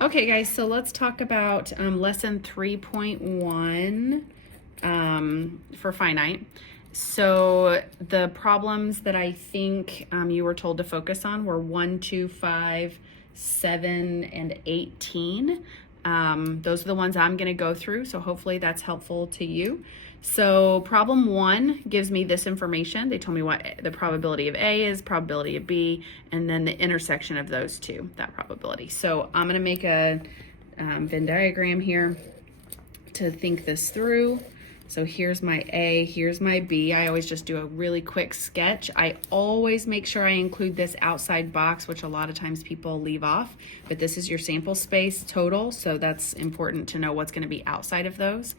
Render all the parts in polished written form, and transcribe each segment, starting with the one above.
Okay, guys, so let's talk about lesson 3.1 for finite. So the problems that I think you were told to focus on were 1, 2, 5, 7, and 18. Those are the ones I'm going to go through, so hopefully that's helpful to you. So problem 1 gives me this information. They told me what the probability of A is, probability of B, and then the intersection of those two, that probability. So I'm going to make a Venn diagram here to think this through. So here's my A, here's my B. I always just do a really quick sketch. I always make sure I include this outside box, which a lot of times people leave off, but this is your sample space total, so that's important to know what's going to be outside of those.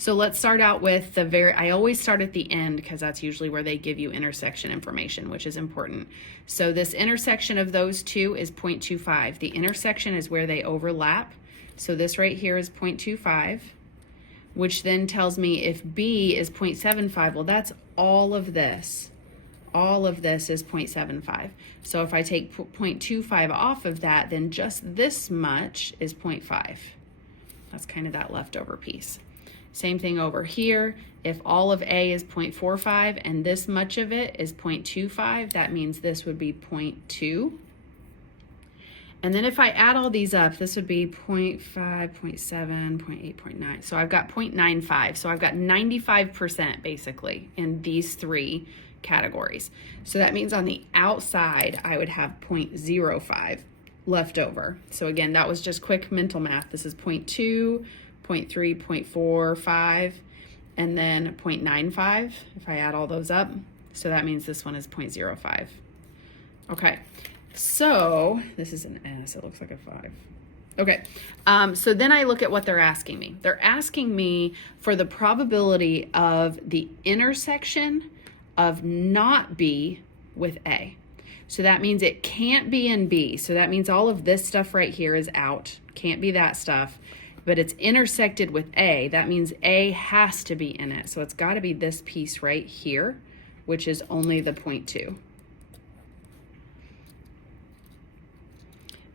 So let's start out with I always start at the end because that's usually where they give you intersection information, which is important. So this intersection of those two is 0.25. The intersection is where they overlap. So this right here is 0.25, which then tells me if B is 0.75, well, that's all of this. All of this is 0.75. So if I take 0.25 off of that, then just this much is 0.5. That's kind of that leftover piece. Same thing over here. If all of A is 0.45 and this much of it is 0.25, that means this would be 0.2. And then if I add all these up, this would be 0.5, 0.7, 0.8, 0.9. So I've got 0.95. So I've got 95% basically in these three categories. So that means on the outside, I would have 0.05 left over. So again, that was just quick mental math. This is 0.2, 0.3, 0.4, 5, and then 0.95 if I add all those up. So that means this one is 0.05. Okay, so this is an S, it looks like a 5. Okay, so then I look at what they're asking me. They're asking me for the probability of the intersection of not B with A. So that means it can't be in B. So that means all of this stuff right here is out. Can't be that stuff. But it's intersected with A. That means A has to be in it. So it's got to be this piece right here, which is only the 0.2.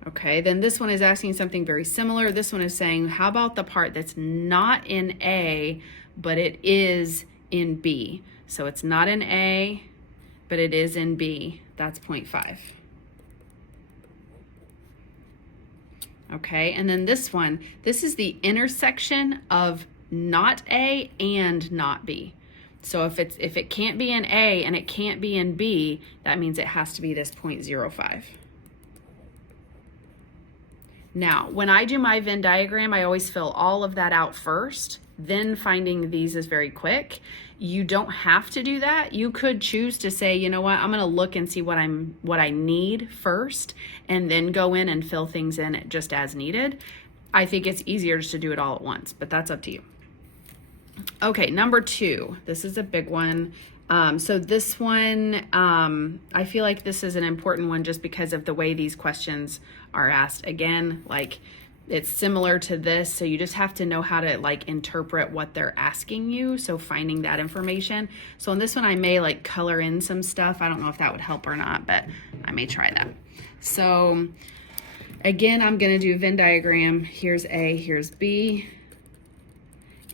Okay, then this one is asking something very similar. This one is saying, how about the part that's not in A, but it is in B? So it's not in A, but it is in B. That's 0.5. Okay, and then this one, this is the intersection of not A and not B. So if it can't be in A and it can't be in B, that means it has to be this 0.05. Now, when I do my Venn diagram, I always fill all of that out first. Then finding these is very quick. You don't have to do that. You could choose to say, you know what, I'm gonna look and see what I need first, and then go in and fill things in just as needed. I think it's easier just to do it all at once, but that's up to you. Okay, number 2, this is a big one. So this one, I feel like this is an important one just because of the way these questions are asked. Again, like it's similar to this, so you just have to know how to like interpret what they're asking you. So finding that information. So on this one, I may like color in some stuff. I don't know if that would help or not, but I may try that. So again, I'm gonna do a Venn diagram. Here's A, here's B,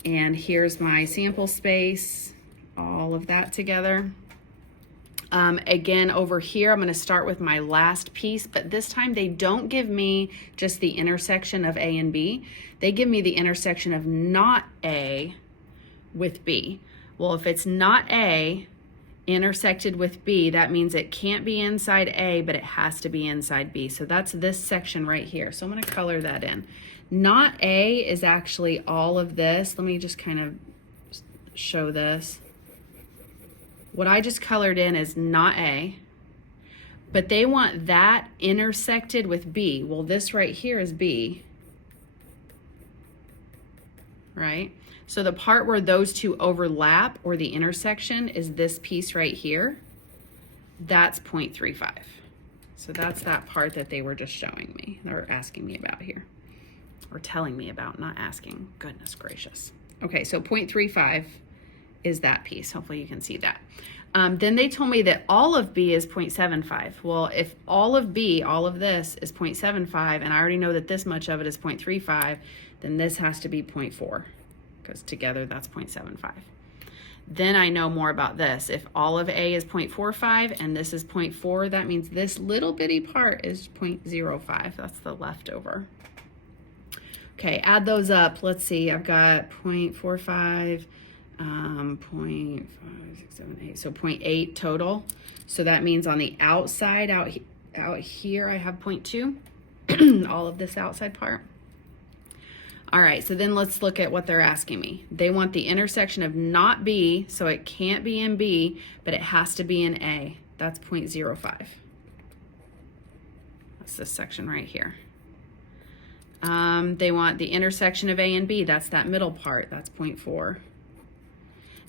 and here's my sample space, all of that together. Again, over here, I'm going to start with my last piece, but this time they don't give me just the intersection of A and B. They give me the intersection of not A with B. Well, if it's not A intersected with B, that means it can't be inside A, but it has to be inside B. So that's this section right here. So I'm going to color that in. Not A is actually all of this. Let me just kind of show this. What I just colored in is not A, but they want that intersected with B. Well, this right here is B, right? So the part where those two overlap, or the intersection, is this piece right here. That's 0.35. So that's that part that they were just showing me, or asking me about here, or telling me about, not asking. Goodness gracious. Okay, so 0.35 is that piece. Hopefully you can see that. Then they told me that all of B is 0.75. Well, if all of B, all of this is 0.75, and I already know that this much of it is 0.35, then this has to be 0.4, because together that's 0.75. Then I know more about this. If all of A is 0.45 and this is 0.4, that means this little bitty part is 0.05. That's the leftover. Okay, add those up. Let's see, I've got 0.45, 0.5, 6, 7, 8, so 0.8 total. So that means on the outside, out here, I have 0.2, all of this outside part. All right, so then let's look at what they're asking me. They want the intersection of not B, so it can't be in B, but it has to be in A. That's 0.05. That's this section right here. They want the intersection of A and B. That's that middle part. That's 0.4.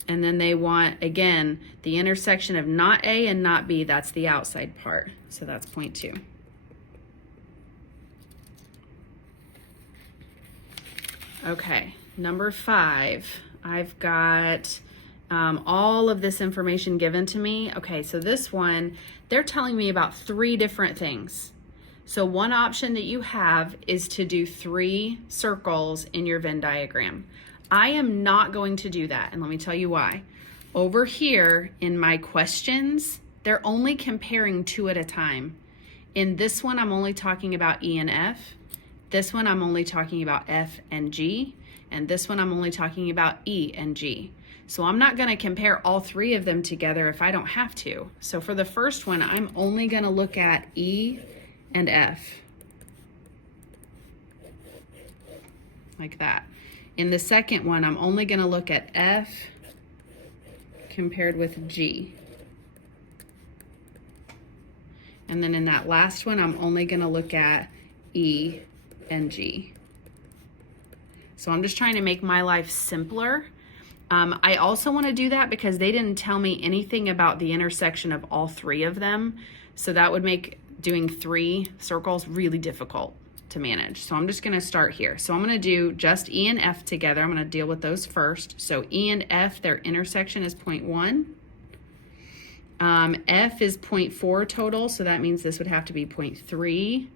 And then they want, again, the intersection of not A and not B. That's the outside part. So that's 0.2. Okay, number 5, I've got all of this information given to me. Okay, so this one, they're telling me about 3 different things. So one option that you have is to do 3 circles in your Venn diagram. I am not going to do that, and let me tell you why. Over here in my questions, they're only comparing 2 at a time. In this one, I'm only talking about E and F. This one, I'm only talking about F and G, and this one, I'm only talking about E and G. So I'm not gonna compare all 3 of them together if I don't have to. So for the first one, I'm only gonna look at E and F, like that. In the second one, I'm only gonna look at F compared with G. And then in that last one, I'm only gonna look at E and G. So I'm just trying to make my life simpler. I also want to do that because they didn't tell me anything about the intersection of all 3 of them. So that would make doing 3 circles really difficult to manage. So I'm just going to start here. So I'm going to do just E and F together. I'm going to deal with those first. So E and F, their intersection is 0.1. F is 0.4 total. So that means this would have to be 0.3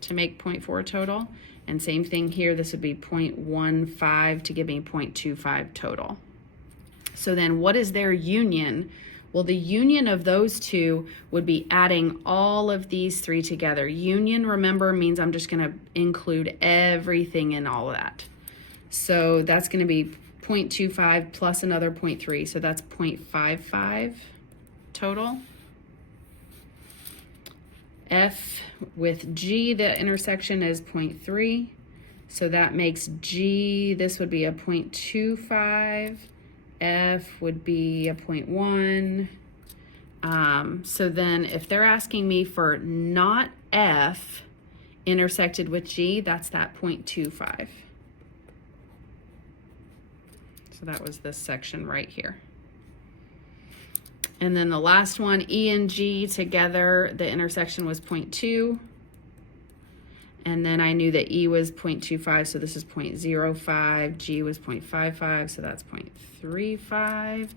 to make 0.4 total. And same thing here, this would be 0.15 to give me 0.25 total. So then what is their union? Well, the union of those 2 would be adding all of these 3 together. Union, remember, means I'm just gonna include everything in all of that. So that's gonna be 0.25 plus another 0.3, so that's 0.55 total. F with G, the intersection is 0.3. So that makes G, this would be a 0.25. F would be a 0.1. So then if they're asking me for not F intersected with G, that's that 0.25. So that was this section right here. And then the last one, E and G together, the intersection was 0.2. And then I knew that E was 0.25, so this is 0.05. G was 0.55, so that's 0.35.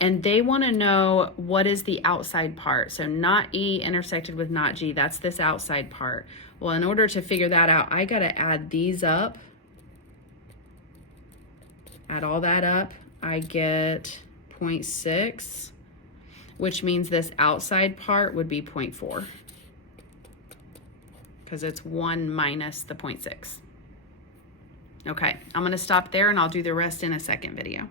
And they want to know what is the outside part. So not E intersected with not G, that's this outside part. Well, in order to figure that out, I got to add these up. Add all that up, I get 0.6. Which means this outside part would be 0.4 because it's 1 minus the 0.6. Okay, I'm going to stop there and I'll do the rest in a second video.